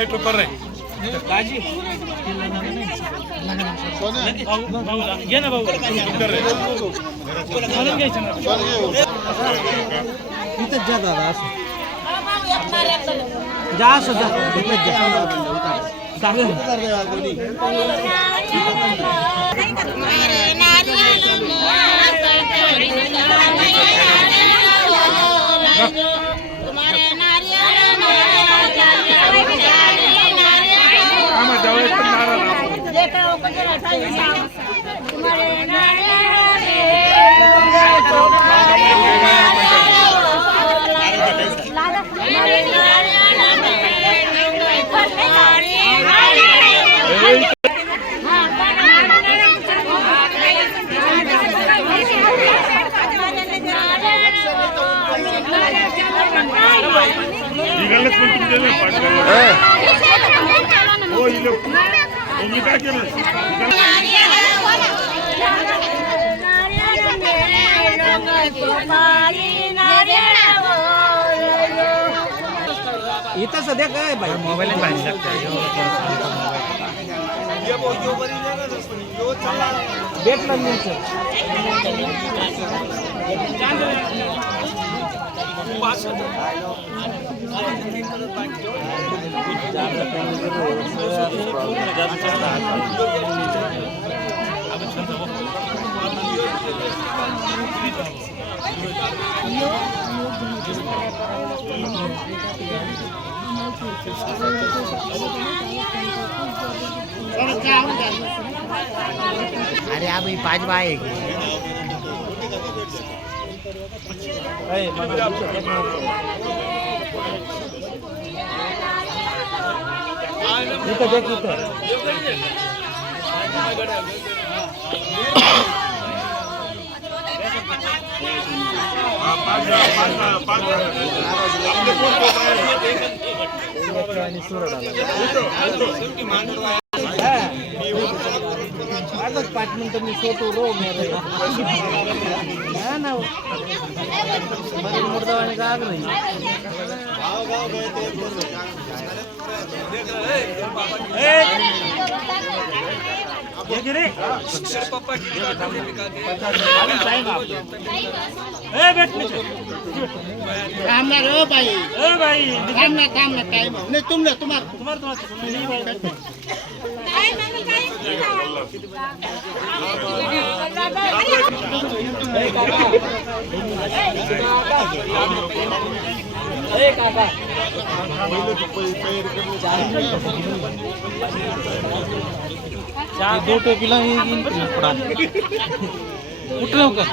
एक ऊपर नहीं घे ना भाऊ इथंच जा दादा असं जा असं जा इथंच जा इथं सध्या काय भाई मोबाईल भेटलं अरे अभी 5 बाय आजच 5 मिनिटं मी सोटू रो मेरे ना मुर्दावाने का आग नाही टाइम नहीं तुमने दो टोपीला कुठलं का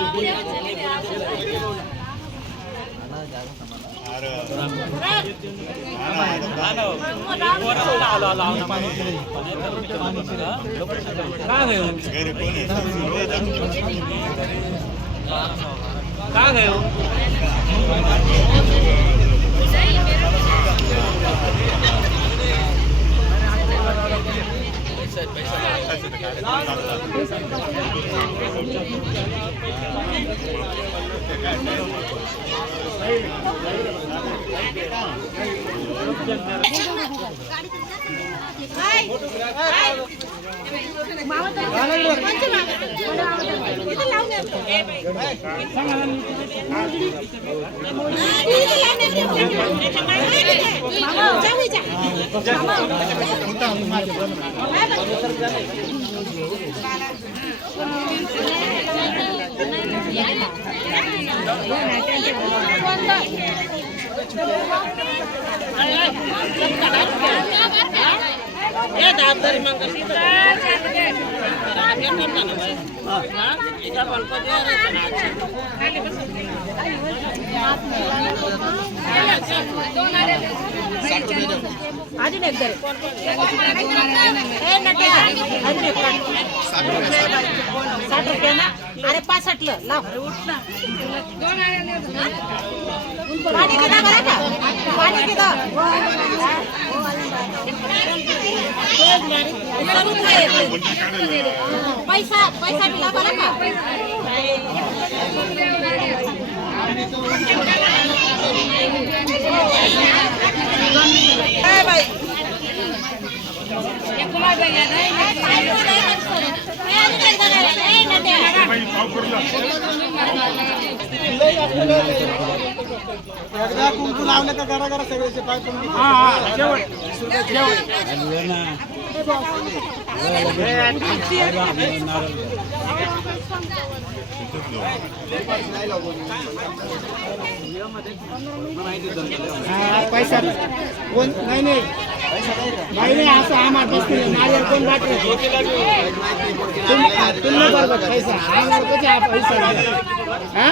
एकदर 60 रुपये ना अरे 65 लाव पाणी किती बरं का पाणी किती पैसा पैसा दिला बरं का बाई एकदा कुंकू लावलं का घरा घरा सगळ्याचे पाय पडून पैसा कोण नाही नाही नाही असं आम्हाला बसते नारियल कोण वाटलं तुम्ही बरोबर पैसा पैसा हा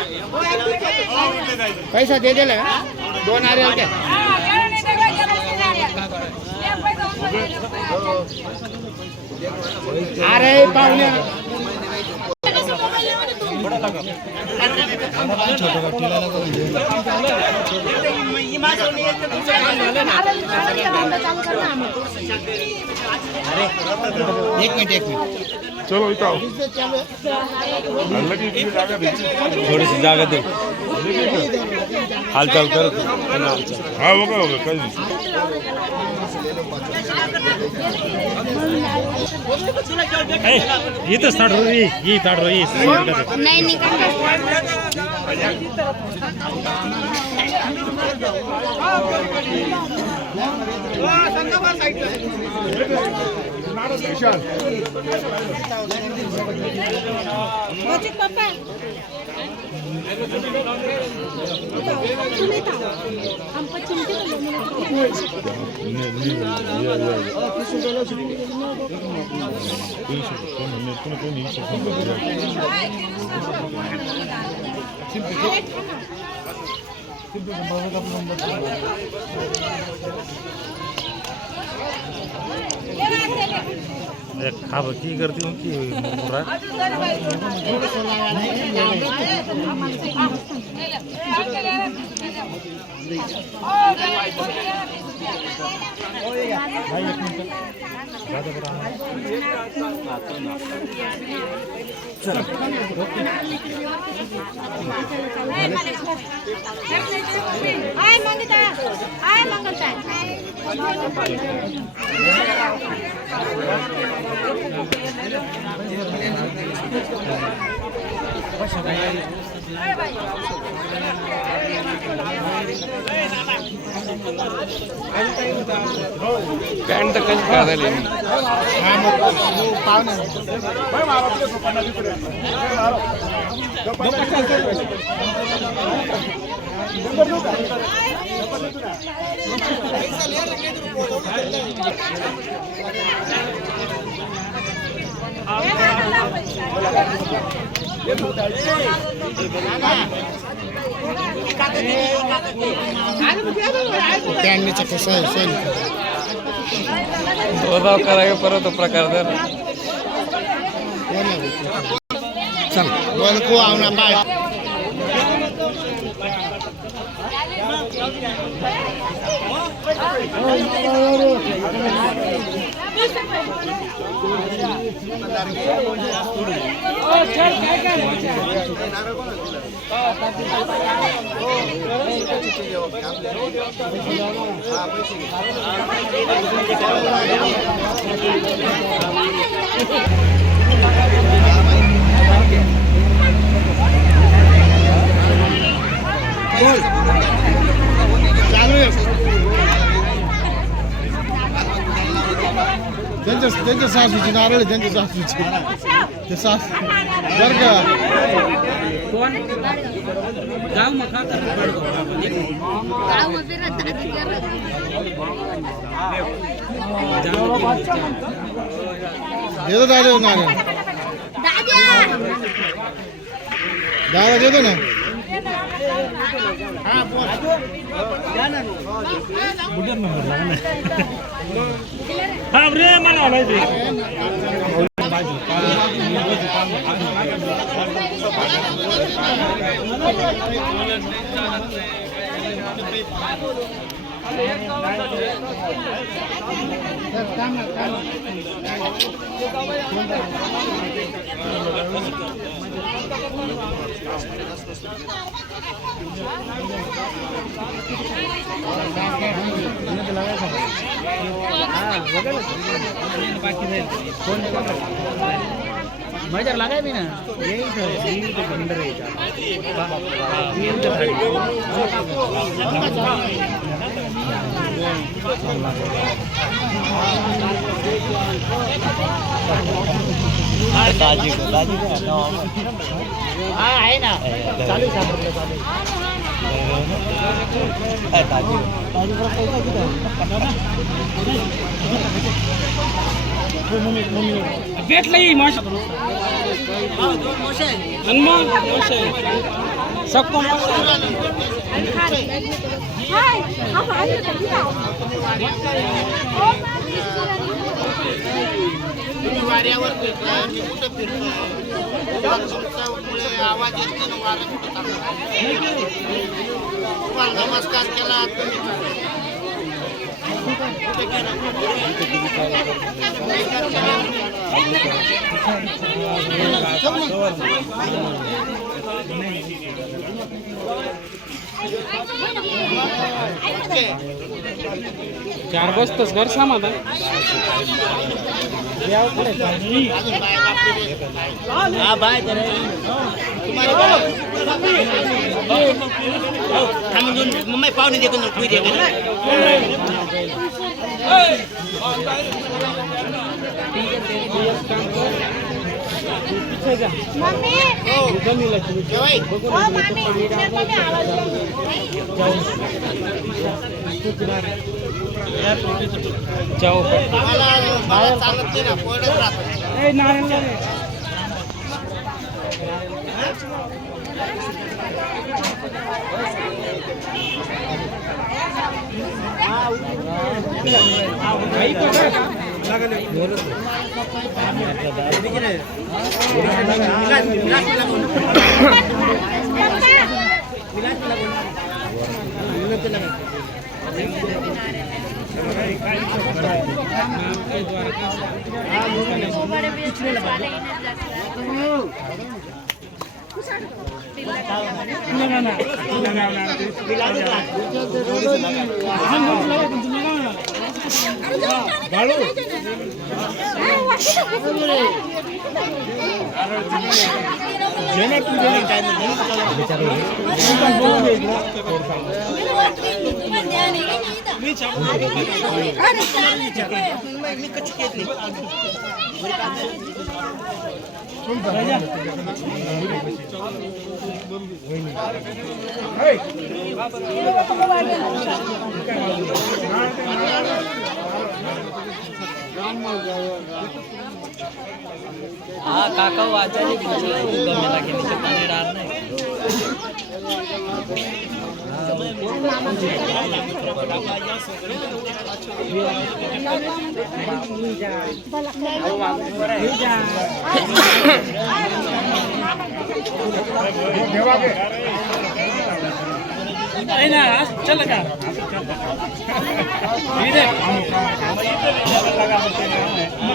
पैसा दे दिला 2 नारियल काय अरे पाहुणे एक मिनिट चलो इथं थोड़ी सी जागा दे हालचाल कर हा बघा बघा काही इथं स्टार्ट हो ही स्टार्ट हो नाही पप्पा हम खाब की करती हूँ कि आय मंगलता पॅन्ट तर कशी काढायला करायला परत प्रकार दर चल बोल को आउना बाय त्यांच्या सासूची नारळ त्यांच्या सासूची ते सास बर का गाँव में खा कर दे दो दादा नारळ दादा दे दो ना हा रे मला माहिती मजा लगाय मी ना आहे ना चालू भेटलंही माश सबको हाय आप आइए जल्दी आओ वाऱ्यावर फिरतोय मी कुठं फिरतोय तुमच्यामुळे आवाज येत नाही ना वारा कुठं चालला तुम्हाला नमस्कार केला चार बसतच घर समाधान मुंबई पाहुणे देखून मम्मी ओ मम्मी मेरे को भी आवाज जाओ मला चालत नाही ना पडत राहतो ए नारायण हाँ काका वो आजा जी गमे लगे नीचे पानी डालना है ना चल का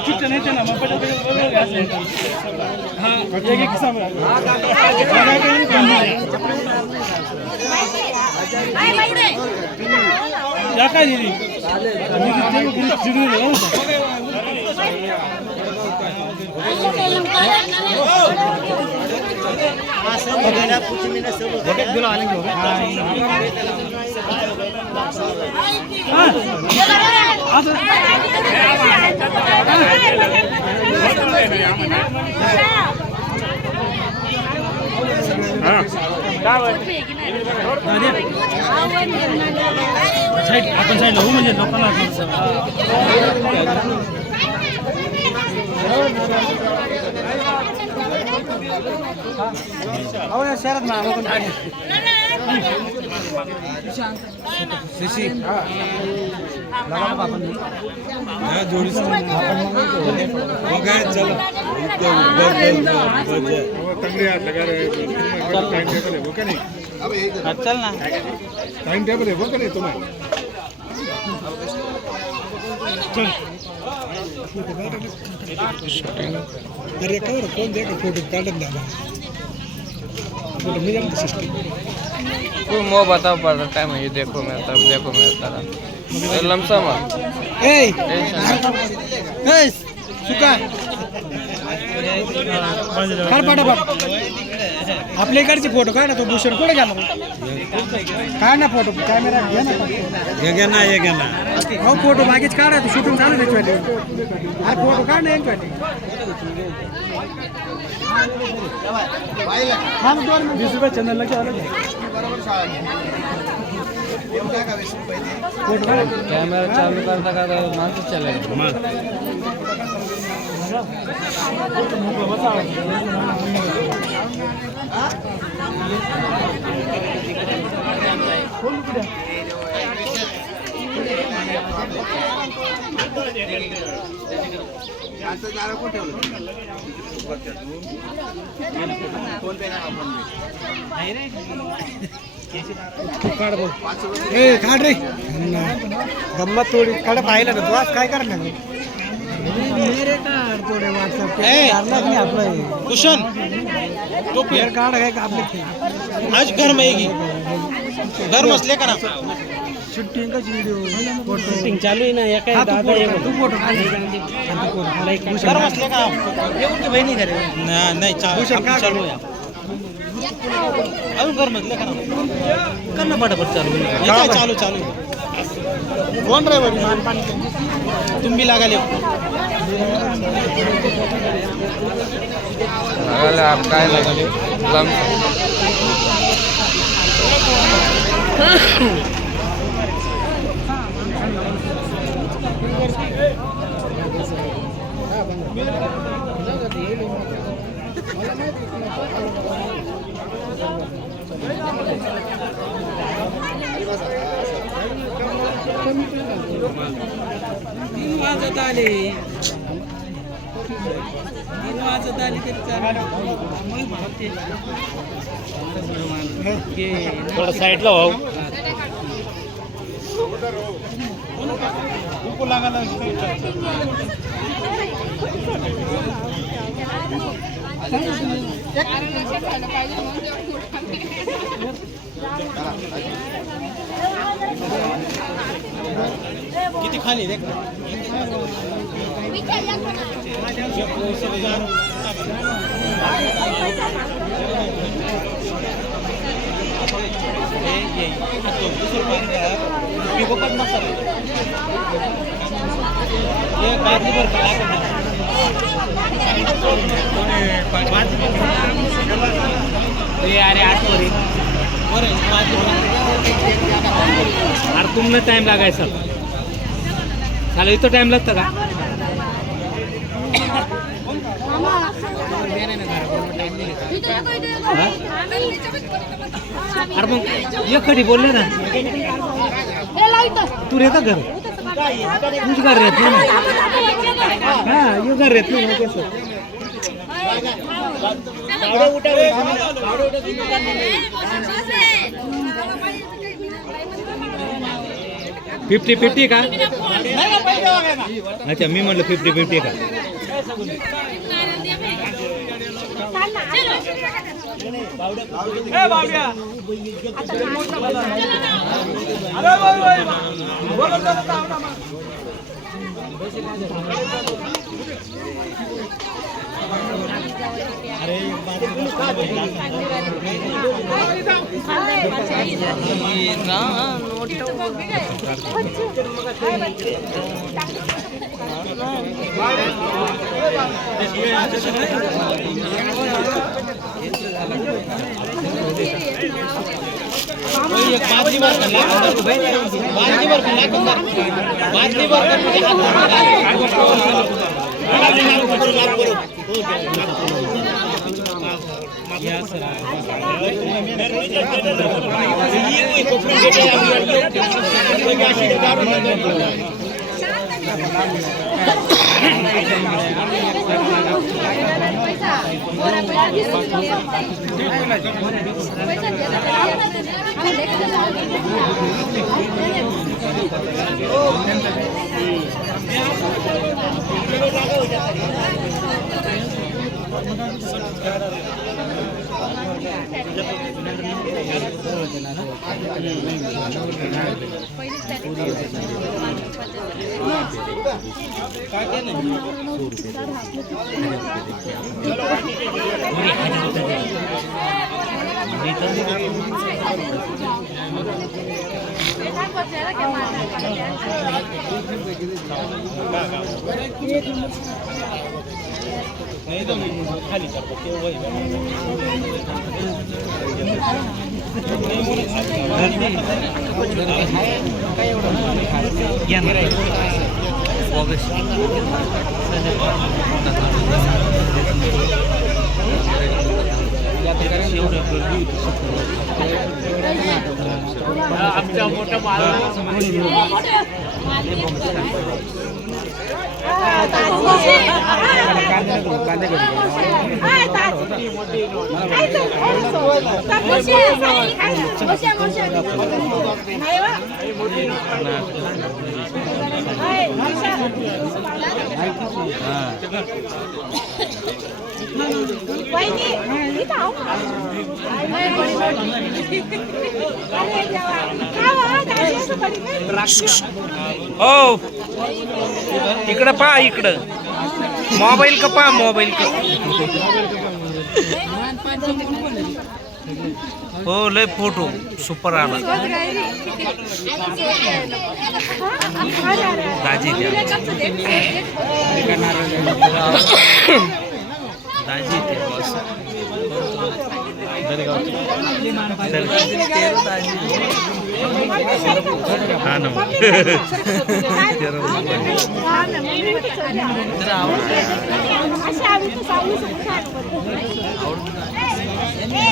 छुट्टे नहीं थे ना मैं पता हाँ एक एक किस्म या काय दिली आपण साईड होऊ म्हणजे लोकांना शहरात चल ना टाइम टेबल है वो का नहीं तुम्हें अरे कवर कौन देखो फोटो काटन दादा फोटो मिला तो सिस्टम तू मो बताओ पर टाइम ये देखो मैं तरफ लमसम ए सुका काढ पाठा आपल्या इकडचे फोटो काढ ना तो भूषण कुठे गेला काढ ना फोटो कॅमेरा घ्या ना हो फोटो मागेच काढा तू शूटिंग चालू त्याच्यासाठी अरे फोटो काढ ना यांच्यासाठी हा 20 रुपये चॅनलला की आलं फोटो कैमरा चालू करता करता माणसं चालेल काढ रे गंमत थोडी काढ पाहिलं ना तू आज काय करणार मेरे काढ थोडे व्हॉट्सअप आपलं भूषण तो पेड़ काढ काय आपले आज घर में ही घर मसले का ना शूटिंग का वीडियो फोटो शूटिंग चालू आहे ना या काय दादा तू फोटो घर मसले का येऊन की बहिणी घरी नाही चालू आहे अजून घर मसले का ना करना पटापट चालू फोन ड्राइवर तुम भी लगा लियो आप काय लागले थोड़ा साइड ला हो किती खाली देख अरे तुमने टाइम लागायचा साला इथं टाइम लागतं का अरे मग ये खडी बोलले ना तू रहता घर तुझ घर रहती ना हाँ ये घर रहती है कैसे 50-50 का अच्छा मी म्हटलं 50-50 का आमच्या मोठ्या ओ इकडं पहा, इकडं मोबाईल का पहा, मोबाईल का. हो लय फोटो सुपर आला. दाजी द्या दाजी द्या बस. हा ना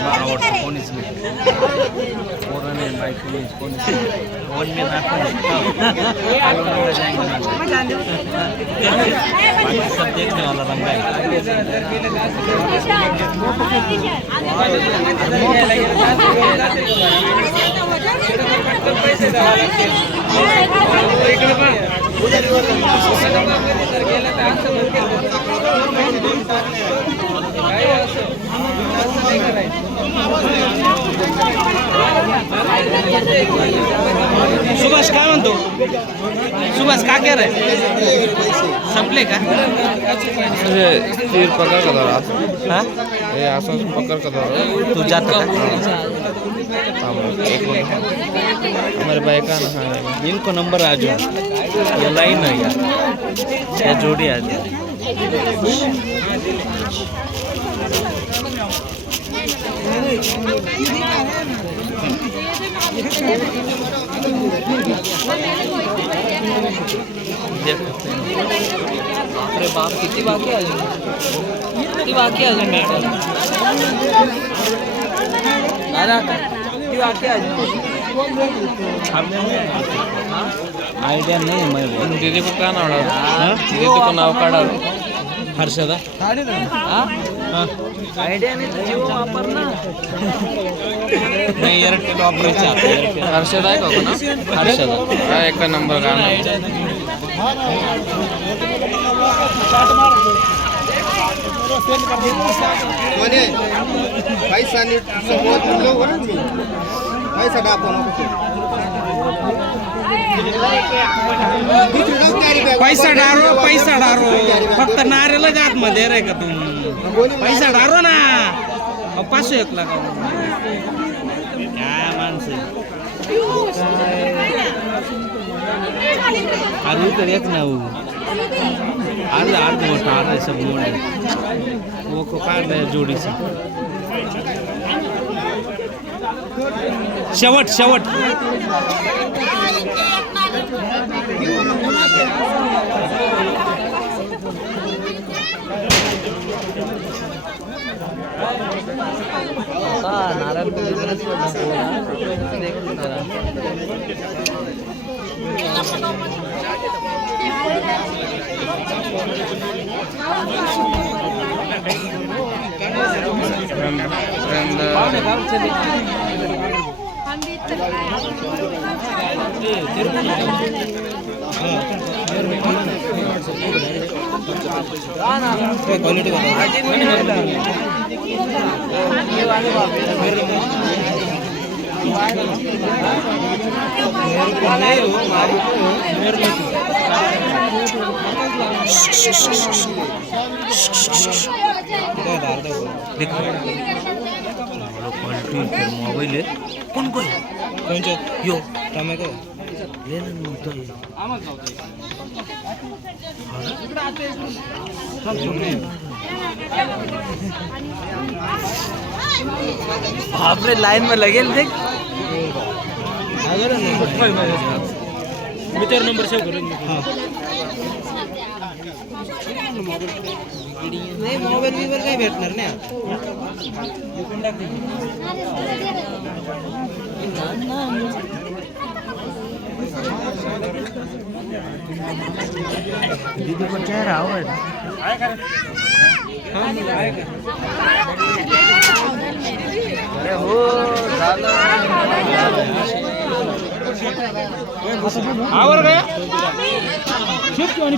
आवडतं कोणीच नाही. पोराने बायकोने कोणीच वन में सब देखने वाला रंगा सुभाष काय म्हणतो? सुभाष काय कर संपले का? तीर पकड़ का धरा. हाँ ये आसन पकड़ का धरा. तू जाता हमारे भाई का ना. इनको नंबर आ जाओ. ये लाइन है यार, ये जोड़ी आ जाए. अरे बाप किती बाकी अजून, किती बाकी अजून मॅडम. किती बाकी अजून आइडिया नहीं. मैं दीदी को क्या नाम डाला? दीदी को नाव काढा हर्षदा. आइडिया नहीं तो जिओ वापरना. नहीं एयरटेल वापरायचे आता. हर्षदा आहे का ना? हर्षदा हा एक नंबर का पैसा डारो, पैसा डारो. फक्त नारेला जात मध्ये रे का तुम्ही. पैसा डारो ना. 501 लाख काय माणसं. अरे तर एक ना अर्ध अर्ध मोठा अर्ध सब मोठे वो को काढ रहे जोड़ी से. शेवट शेवट नारायण बिझनेस देखून जरा मोबाइल है कौन को यो तमे को ले ना तो आपने लाइन में लगे देख मीटर नंबर सेव करून नाही मोबाईल वीवर काही भेटणार नाही दीदी को चेहरा आवड अरे हो आवर गया शिफ्ट आणि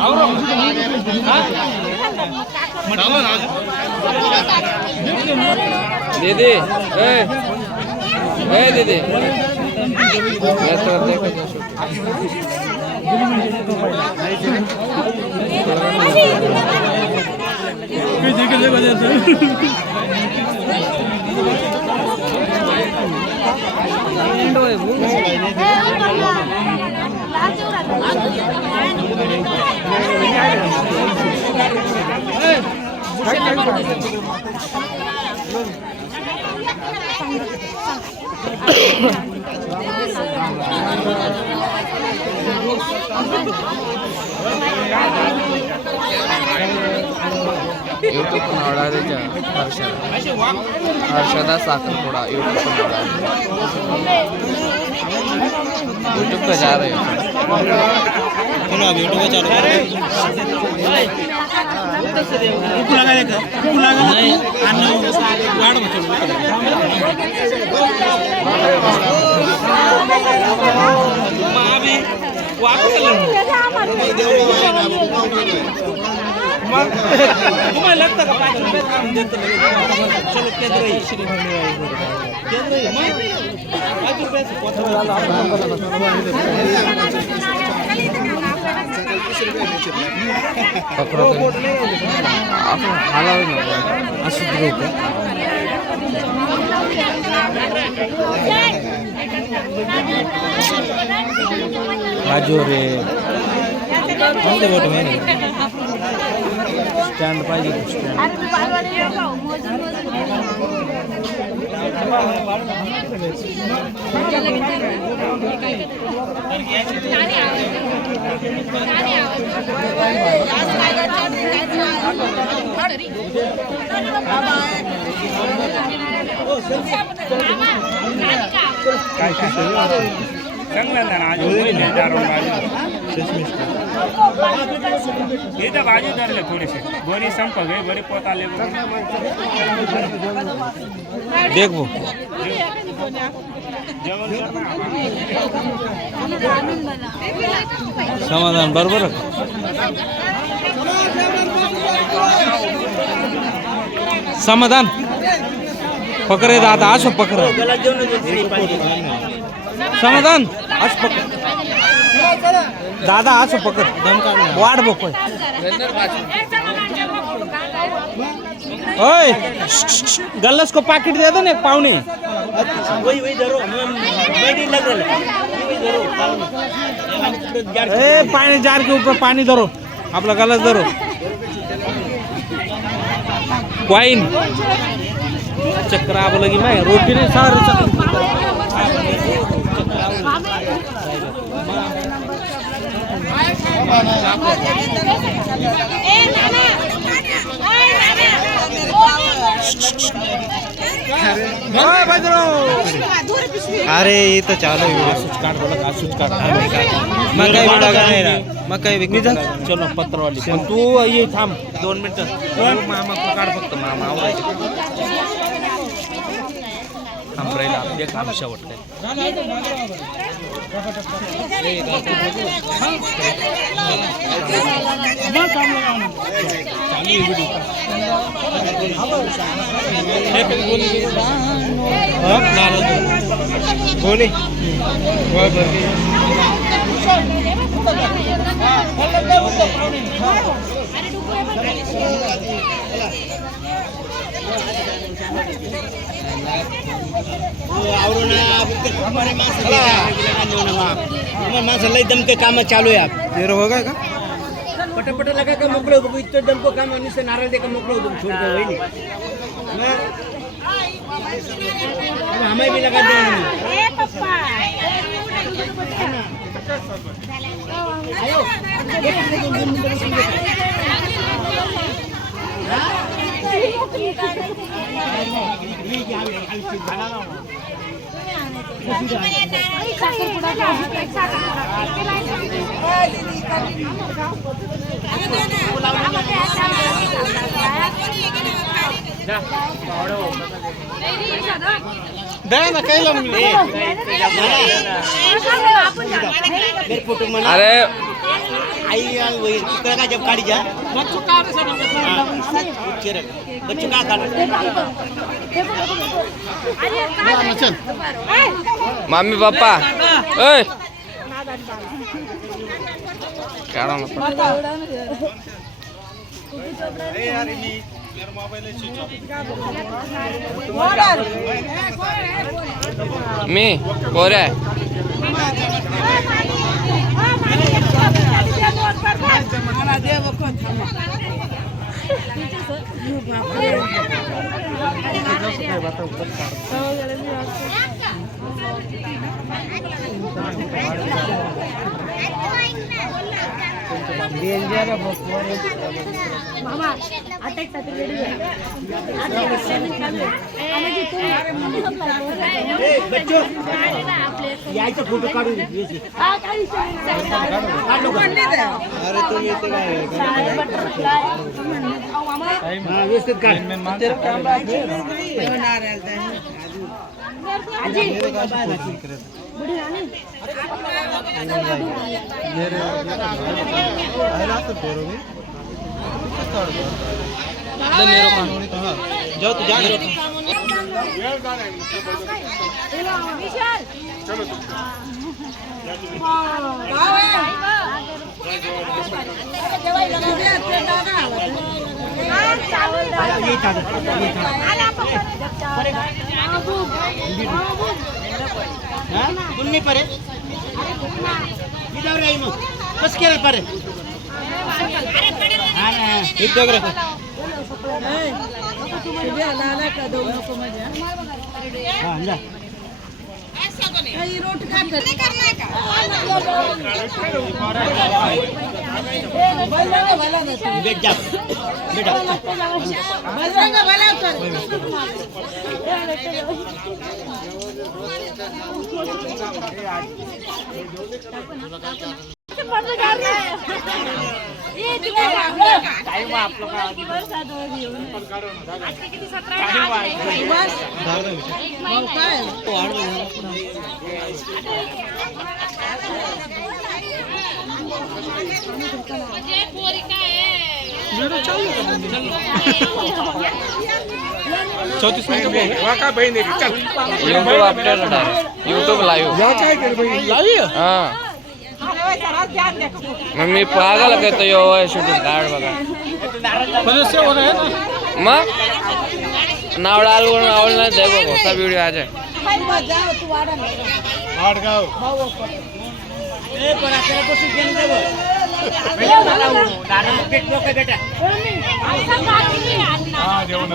आवर दीदी ए दीदी या तो देखो यूट्यूब हर्षदा साकरपुड़ा यूट्यूब पे जा रहे हो यूट्यूब पे चालू तुम्हाला लागतं का 5 रुपये काम देतो चलो केंद्र बाजू रे स्टँड पाहिजे भाजी धरले थोडेसे दोन्ही संपक आहे बरे पोत आले देख वो समाधान बरोबर समाधान पकड़े दादा असो पकड़ समाधान असो पकड़ दादा असो पकड़ वाट बघ ओए गल्लस को पैकेट दे दो ना एक पावने वही धरो ए पानी जार के ऊपर पानी धरो आपला गल्लस धरो वाइन चक्कर आप लगी मैं रोटी नहीं सार ए नाना अरे इथं चालू मग चलो पत्रवाली पण तू ये थांब 2 मिनिटं मामा तू काढ फक्त मामा आवरायचे थांब राहिला आपले काम शेवट बोले माणसाला एकदम काही काम चालू आहे तेर हो का पटापट लगा का मोकळे होतो इतकं दमको काम नुसतं नारळ दे का मोकळे होतो छोड़ होईल हमें भी लगा दे ए पप्पा आयो अरे आई का जब काढ़ी जा बच्चों का मम्मी पप्पा ओए काढा मी पोरे मामा अटॅक साठी रेडी आहे बच्चों यायचा फोटो काढून अरे तुम्ही इथे काय व्यवस्थित काढ जाओ तू जा तुम्ही परे इधर आई मग बस केलं परे बेटा का बहीण आहे चल यूट्यूब अपडेट यूट्यूब लाईव्ह काय केलं बहीण हा मग मी पागल करतो यो शूटिंग काढ बघा मग नाव डालून आवडणार दे बघ सा वीडियो आ जाए आडगाव ए पण आपल्याला कसं केलं देव बेटा हा जेवण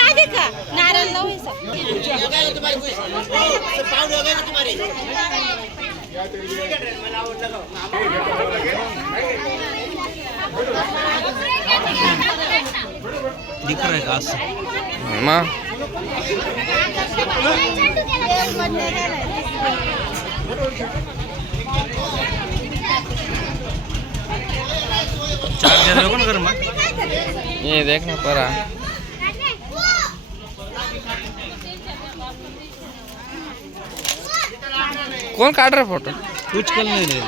राधिका नारायण नवही सब दिख रहा है का असं मग चार्जर है पण कर मग ये देख ना परा कोण काढ रे फोटो कुछ कल नाही रे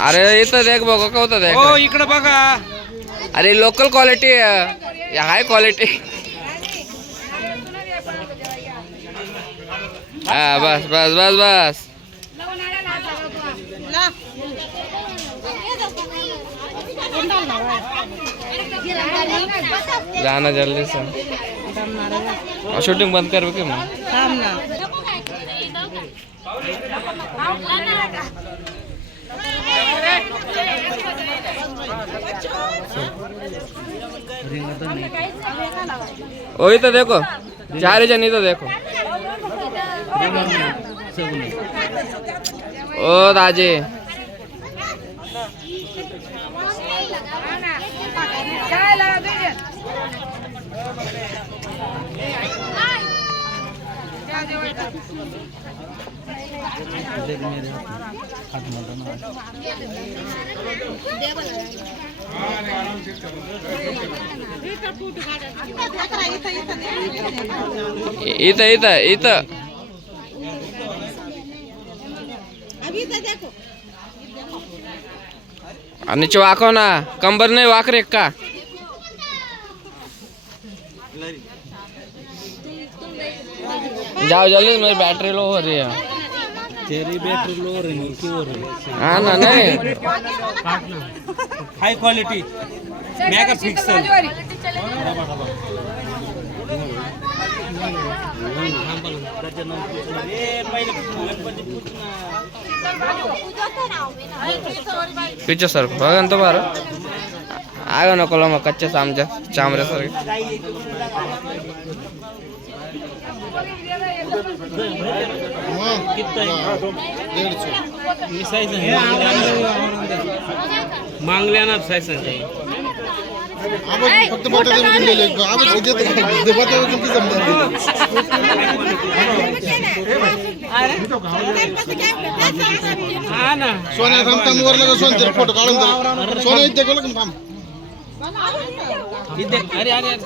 अरे इथं देख बघ का होतं देख ओ इकडे बघा अरे लोकल क्वालिटी हाय क्वालिटी हा बस बस बस बस जाना जल्दी से शूटिंग बंद कर के मग ओ इथं देखो चार जण इथं देखो ओ दाजे इथं इथं इथं आणि नीचे वाकव ना कंबर नहीं वाक रे का जाओ जल्दी मेरी बैटरी लो हो रही है तेरी बैटरी लो हो रही की हो रही हाँ ना नहीं हाई क्वालिटी मेगा पिक्सल पीछे सर बघा तो बार आग नको मग कच्चे चामरे सर मांगल्या ना साईज संजय फक्त बटाटे दिलेले हा ना सोन्या थांबताना वर लगा सोन्याचे फोटो काढून सोन्या इथे गेलो का थांब अरे अरे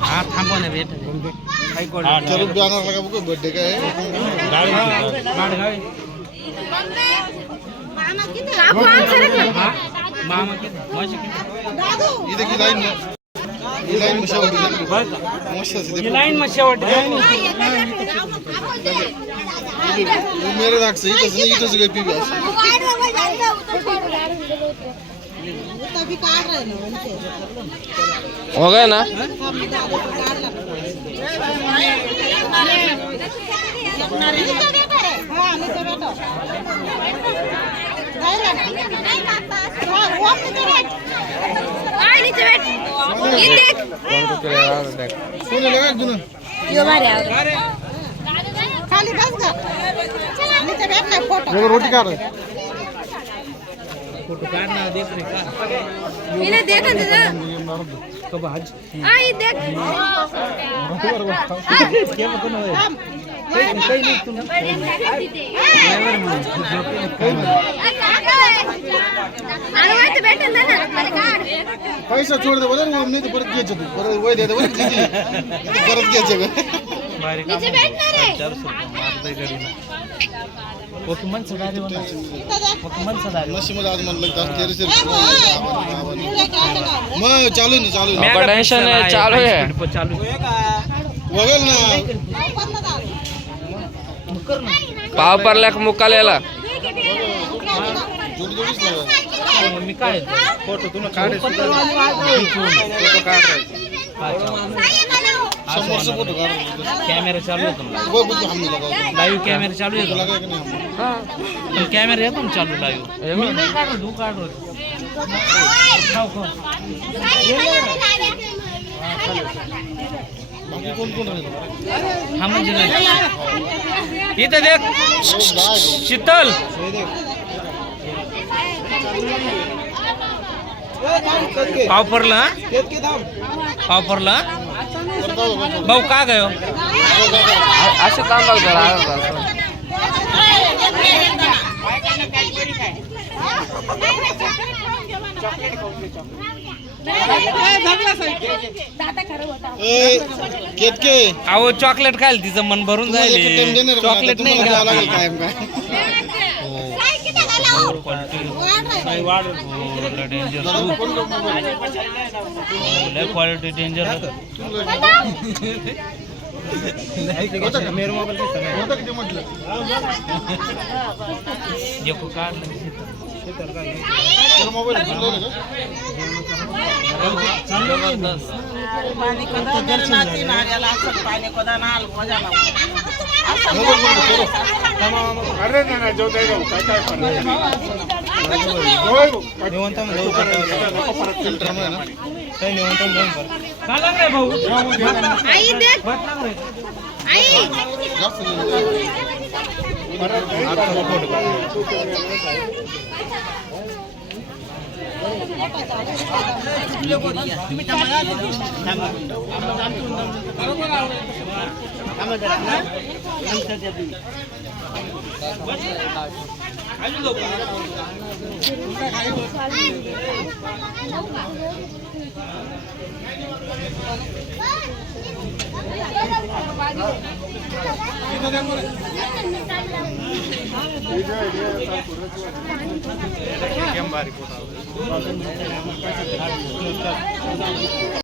हा थांबवा ना भेट चलो बॅनर लगा बघ बर्थडे काय मामा इथे की लाईन ही लाईन शेवट मस्त लाईन मग शेवट मेरे दाखस इथंच नाही इथंच काय पीबी असं हो गया ना सोने लगा जुना खाली बस का नीचे बैठना फोटो रोटी काढ फोटो काढना देख रे का इन्हें देखा तुझे कब आज आई देख क्या पता ना काही नहीं तुम पैसा छोड दे बरं नाही तर परत घ्यायचं तू परत वय दे बरं परत घ्यायचं नीचे बैठना रे मन सदारी मन सदारी नशीमध्ये आज म्हणलं तर तेरे मग चालू ना टेंशन है चालू है चालू बघल ना पाव परल्या मुक्कालेला जोडी जोडीच लावा मी काय फोटो तू ना काढ फोटो काढ समोरचा फोटो काढ कॅमेरा चालू होतो वो कुछ हम नहीं लगा लाईव्ह कॅमेरा चालू तो येतो लगा कि नहीं पण कॅमेरा येतो ना चालू लाईव्ह मी नाही काढू तू काढू खाऊ खाऊ बाकी कोण कोण राहिलं? हा म्हणजे नाही इथं देख शीतल ऑफरला ऑफरला भाऊ का गयो असे काम बघ जरा अर्धा. ए, केतके अहो चॉकलेट खायला तिचं मन भरून तुम्हाला एक जाईल time देणार का? चॉकलेट नाही तुम्हाला द्यावं लागेल का कायम काय क्वालिटी डेंजर आई देख आई